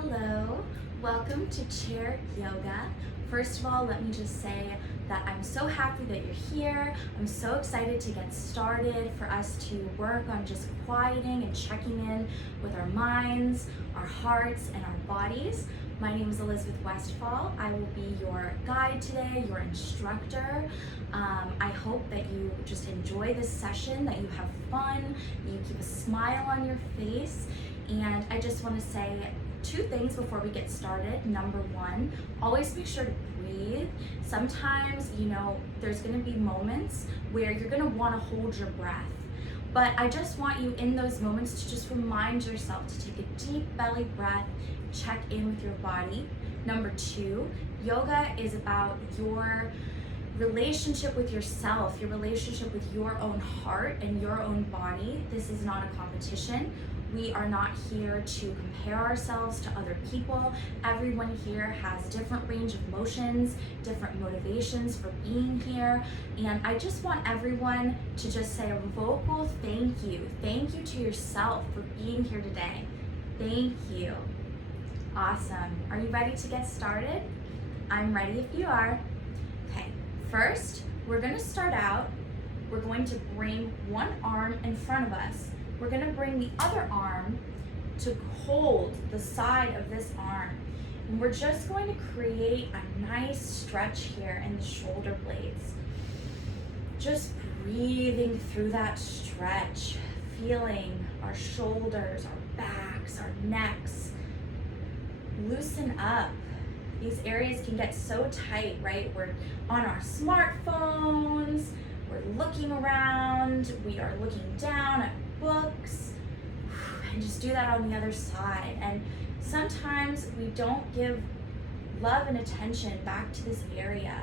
Hello, welcome to Chair Yoga. First of all, let me just say that I'm so happy that you're here. I'm so excited to get started for us to work on just quieting and checking in with our minds, our hearts, and our bodies. My name is Elizabeth Westphal. I will be your guide today, your instructor. I hope that you just enjoy this session, that you have fun, that you keep a smile on your face. And I just want to say two things before we get started. Number one, always make sure to breathe. Sometimes, there's going to be moments where you're going to want to hold your breath. But I just want you in those moments to just remind yourself to take a deep belly breath, check in with your body. Number two, yoga is about your relationship with yourself, your relationship with your own heart and your own body. This is not a competition. We are not here to compare ourselves to other people. Everyone here has different range of emotions, different motivations for being here. And I just want everyone to just say a vocal thank you. Thank you to yourself for being here today. Thank you. Awesome. Are you ready to get started? I'm ready if you are. Okay, first, we're gonna start out. We're going to bring one arm in front of us. We're gonna bring the other arm to hold the side of this arm. And we're just going to create a nice stretch here in the shoulder blades. Just breathing through that stretch, feeling our shoulders, our backs, our necks loosen up. These areas can get so tight, right? We're on our smartphones, we're looking around, we are looking down at books, and just do that on the other side. And sometimes we don't give love and attention back to this area.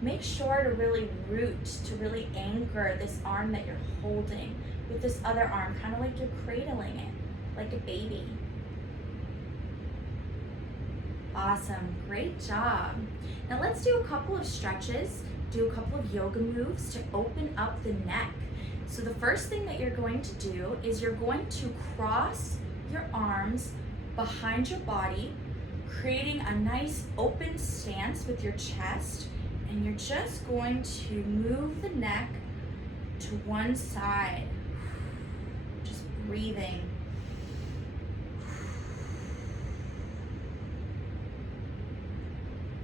Make sure to really root, to really anchor this arm that you're holding with this other arm, kind of like you're cradling it, like a baby. Awesome, great job. Now let's do a couple of stretches, do a couple of yoga moves to open up the neck. So the first thing that you're going to do is you're going to cross your arms behind your body, creating a nice open stance with your chest, and you're just going to move the neck to one side, just breathing.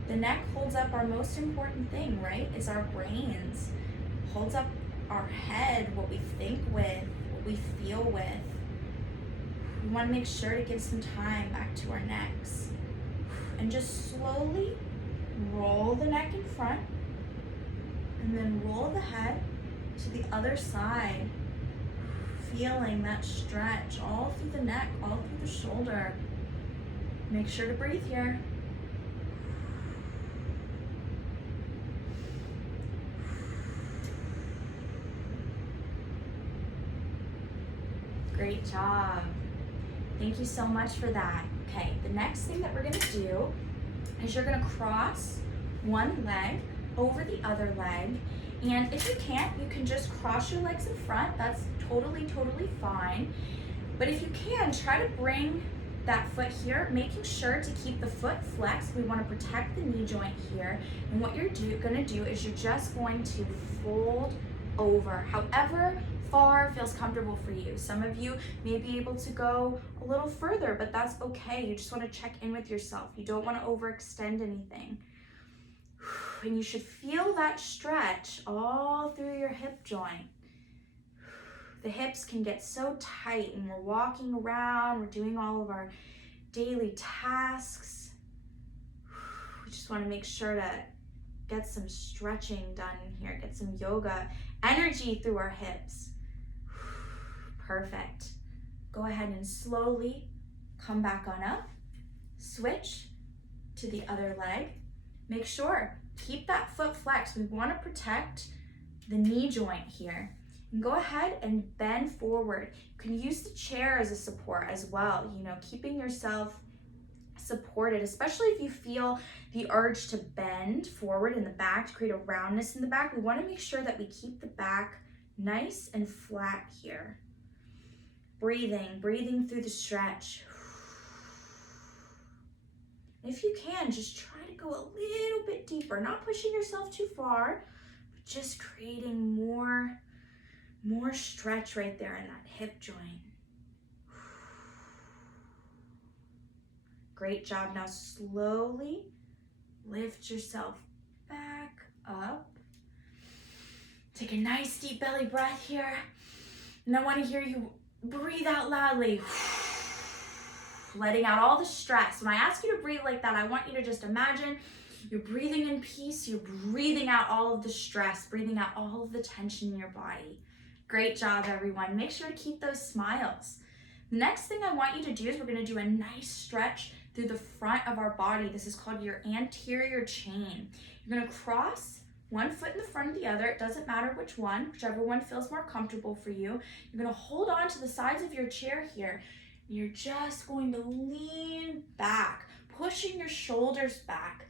The neck holds up our most important thing, right? Is our brains. Holds up our head, what we think with, what we feel with. We want to make sure to give some time back to our necks. And just slowly roll the neck in front, and then roll the head to the other side. Feeling that stretch all through the neck, all through the shoulder. Make sure to breathe here. Great job. Thank you so much for that. Okay, the next thing that we're gonna do is you're gonna cross one leg over the other leg. And if you can't, you can just cross your legs in front. That's totally fine. But if you can, try to bring that foot here, making sure to keep the foot flexed. We wanna protect the knee joint here. And what you're gonna do is you're just going to fold over, however far feels comfortable for you. Some of you may be able to go a little further, but that's okay. You just want to check in with yourself. You don't want to overextend anything. And you should feel that stretch all through your hip joint. The hips can get so tight, and we're walking around, we're doing all of our daily tasks. We just want to make sure to get some stretching done here, get some yoga energy through our hips. Perfect. Go ahead and slowly come back on up. Switch to the other leg. Make sure, keep that foot flexed. We want to protect the knee joint here. And go ahead and bend forward. You can use the chair as a support as well, keeping yourself supported, especially if you feel the urge to bend forward in the back to create a roundness in the back. We want to make sure that we keep the back nice and flat here. Breathing through the stretch. If you can, just try to go a little bit deeper, not pushing yourself too far, but just creating more stretch right there in that hip joint. Great job. Now slowly lift yourself back up. Take a nice deep belly breath here. And I want to hear you breathe out loudly. Letting out all the stress. When I ask you to breathe like that, I want you to just imagine you're breathing in peace. You're breathing out all of the stress, breathing out all of the tension in your body. Great job, everyone. Make sure to keep those smiles. The next thing I want you to do is we're going to do a nice stretch through the front of our body. This is called your anterior chain. You're going to cross one foot in the front of the other. It doesn't matter which one, whichever one feels more comfortable for you. You're going to hold on to the sides of your chair here. You're just going to lean back, pushing your shoulders back.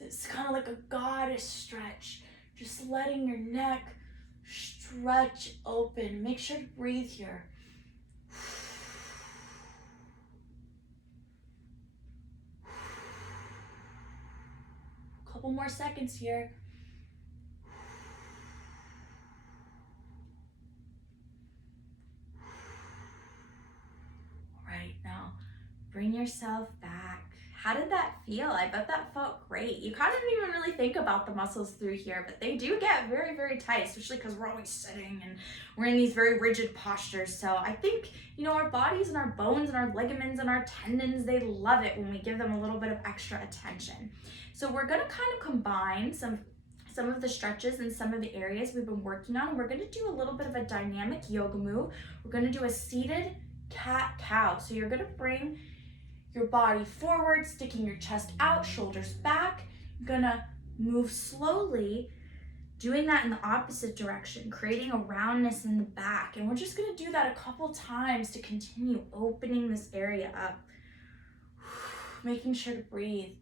It's kind of like a goddess stretch. Just letting your neck stretch open. Make sure to breathe here. Couple more seconds here. All right, now bring yourself back. How did that feel? I bet that felt great. You kind of didn't even really think about the muscles through here, but they do get very, very tight, especially because we're always sitting and we're in these very rigid postures. So I think, our bodies and our bones and our ligaments and our tendons, they love it when we give them a little bit of extra attention. So we're gonna kind of combine some of the stretches and some of the areas we've been working on, and we're gonna do a little bit of a dynamic yoga move. We're gonna do a seated cat-cow. So you're gonna bring your body forward, sticking your chest out, shoulders back. You're gonna move slowly, doing that in the opposite direction, creating a roundness in the back. And we're just gonna do that a couple times to continue opening this area up. Making sure to breathe.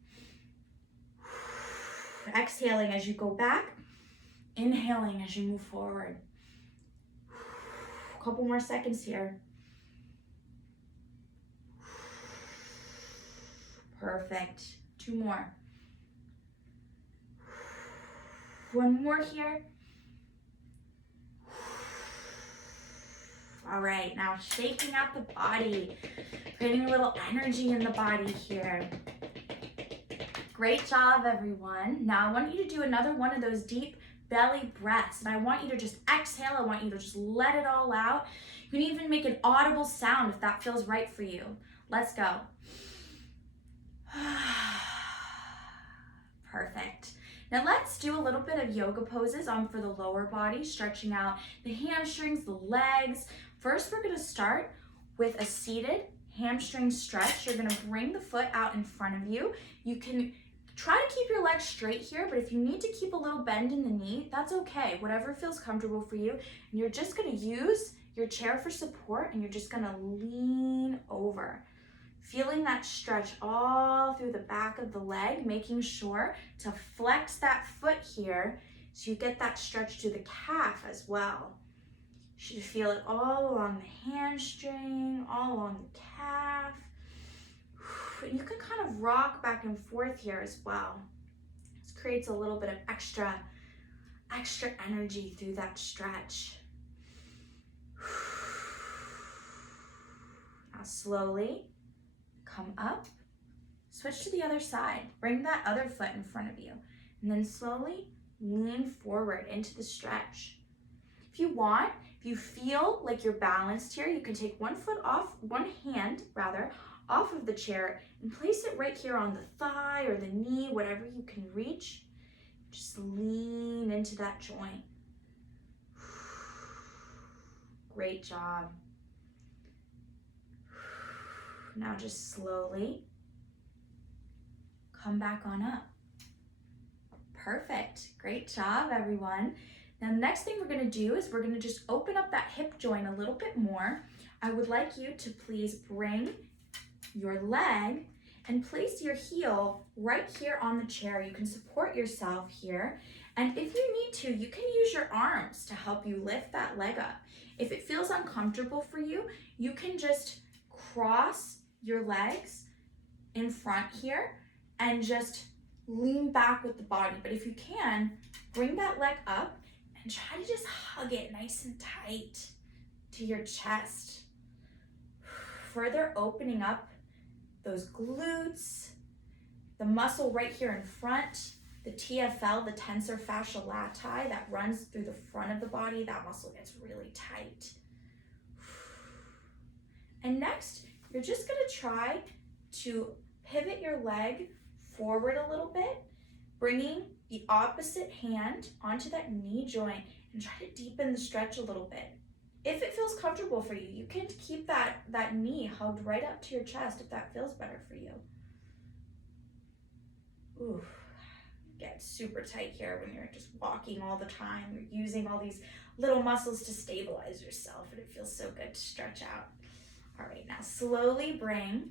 Exhaling as you go back, inhaling as you move forward. A couple more seconds here. Perfect. 2 more. 1 more here. All right, now shaking out the body, creating a little energy in the body here. Great job, everyone. Now I want you to do another one of those deep belly breaths, and I want you to just exhale. I want you to just let it all out. You can even make an audible sound if that feels right for you. Let's go. Perfect. Now let's do a little bit of yoga poses for the lower body, stretching out the hamstrings, the legs. First, we're going to start with a seated hamstring stretch. You're going to bring the foot out in front of you. You can try to keep your legs straight here, but if you need to keep a little bend in the knee, that's okay. Whatever feels comfortable for you. And you're just going to use your chair for support, and you're just going to lean over. Feeling that stretch all through the back of the leg, making sure to flex that foot here so you get that stretch to the calf as well. You should feel it all along the hamstring, all along the calf. And you can kind of rock back and forth here as well. This creates a little bit of extra energy through that stretch. Now slowly come up, switch to the other side, bring that other foot in front of you, and then slowly lean forward into the stretch. If you feel like you're balanced here, you can take one hand off of the chair and place it right here on the thigh or the knee, whatever you can reach. Just lean into that joint. Great job. Now just slowly come back on up. Perfect. Great job, everyone. Now, the next thing we're going to do is we're going to just open up that hip joint a little bit more. I would like you to please bring your leg and place your heel right here on the chair. You can support yourself here. And if you need to, you can use your arms to help you lift that leg up. If it feels uncomfortable for you, you can just cross your legs in front here and just lean back with the body. But if you can, bring that leg up and try to just hug it nice and tight to your chest. Further opening up those glutes, the muscle right here in front, the TFL, the tensor fascial lati that runs through the front of the body, that muscle gets really tight. And next, you're just gonna try to pivot your leg forward a little bit, bringing the opposite hand onto that knee joint and try to deepen the stretch a little bit. If it feels comfortable for you, you can keep that knee hugged right up to your chest if that feels better for you. Ooh, get super tight here when you're just walking all the time. You're using all these little muscles to stabilize yourself, and it feels so good to stretch out. All right, now slowly bring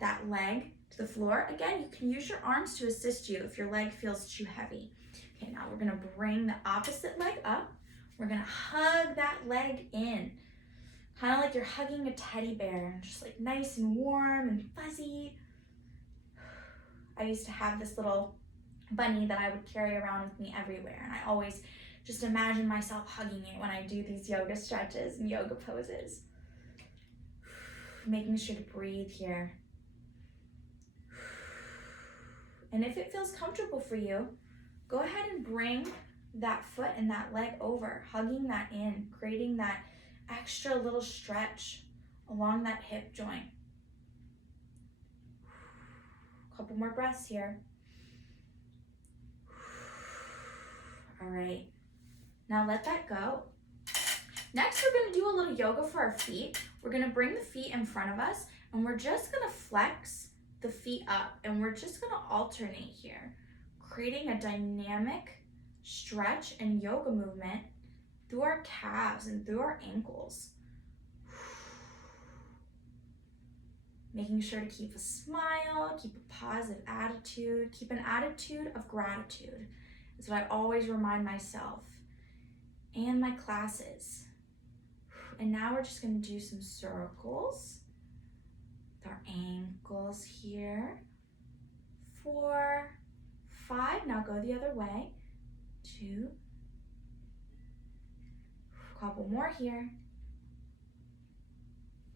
that leg to the floor. Again, you can use your arms to assist you if your leg feels too heavy. Okay, now we're gonna bring the opposite leg up. We're gonna hug that leg in, kind of like you're hugging a teddy bear, just like nice and warm and fuzzy. I used to have this little bunny that I would carry around with me everywhere, and I always just imagine myself hugging it when I do these yoga stretches and yoga poses. Making sure to breathe here. And if it feels comfortable for you, go ahead and bring that foot and that leg over, hugging that in, creating that extra little stretch along that hip joint. Couple more breaths here. All right, now let that go. Next, we're gonna do a little yoga for our feet. We're gonna bring the feet in front of us, and we're just gonna flex the feet up, and we're just gonna alternate here, creating a dynamic stretch and yoga movement through our calves and through our ankles. Making sure to keep a smile, keep a positive attitude, keep an attitude of gratitude. That's what I always remind myself and my classes. And now we're just gonna do some circles with our ankles here. 4, 5, now go the other way. 2, couple more here.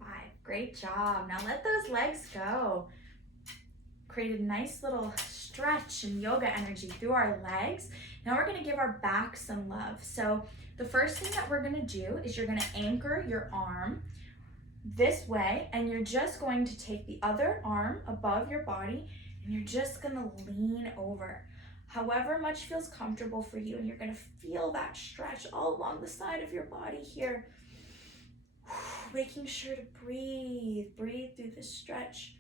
5, great job. Now let those legs go. Create a nice little stretch and yoga energy through our legs. Now we're gonna give our back some love. So the first thing that we're gonna do is you're gonna anchor your arm this way, and you're just going to take the other arm above your body, and you're just gonna lean over. However much feels comfortable for you, and you're gonna feel that stretch all along the side of your body here. Making sure to breathe through this stretch.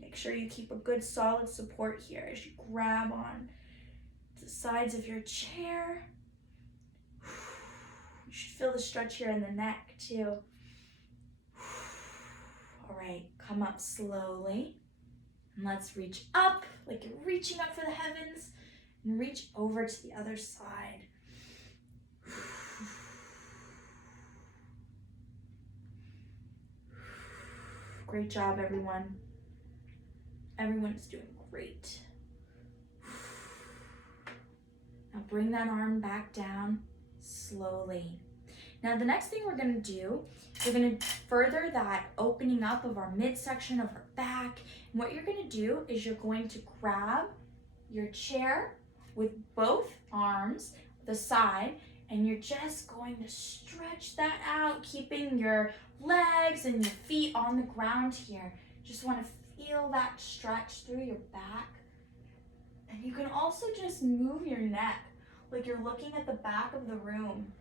Make sure you keep a good solid support here as you grab on the sides of your chair. You should feel the stretch here in the neck too. All right, come up slowly. And let's reach up like you're reaching up for the heavens, and reach over to the other side. Great job, everyone. Everyone is doing great. Now bring that arm back down slowly. Now the next thing we're gonna do, we're gonna further that opening up of our midsection of our back. And what you're gonna do is you're going to grab your chair with both arms, the side, and you're just going to stretch that out, keeping your legs and your feet on the ground here. Just wanna feel that stretch through your back. And you can also just move your neck like you're looking at the back of the room.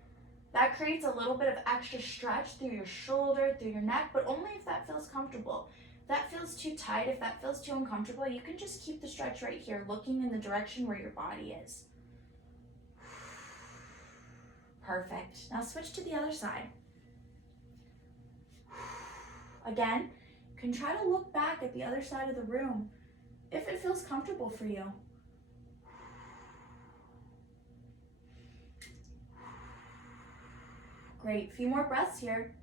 That creates a little bit of extra stretch through your shoulder, through your neck, but only if that feels comfortable. If that feels too tight, if that feels too uncomfortable, you can just keep the stretch right here, looking in the direction where your body is. Perfect. Now switch to the other side. Again, you can try to look back at the other side of the room if it feels comfortable for you. Great, few more breaths here.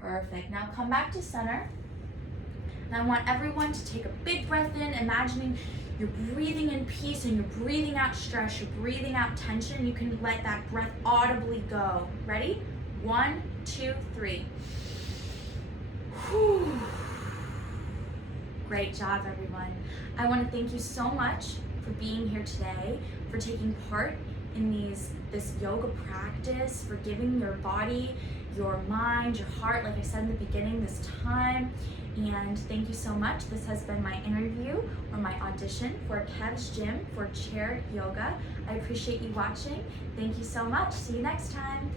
Perfect. Now come back to center. And I want everyone to take a big breath in, imagining you're breathing in peace and you're breathing out stress, you're breathing out tension. You can let that breath audibly go. Ready? 1, 2, 3. Whew. Great job, everyone. I want to thank you so much for being here today, for taking part in this yoga practice, for giving your body, your mind, your heart, like I said in the beginning, this time. And thank you so much. This has been my interview or my audition for Kev's Gym for chair yoga. I appreciate you watching. Thank you so much. See you next time.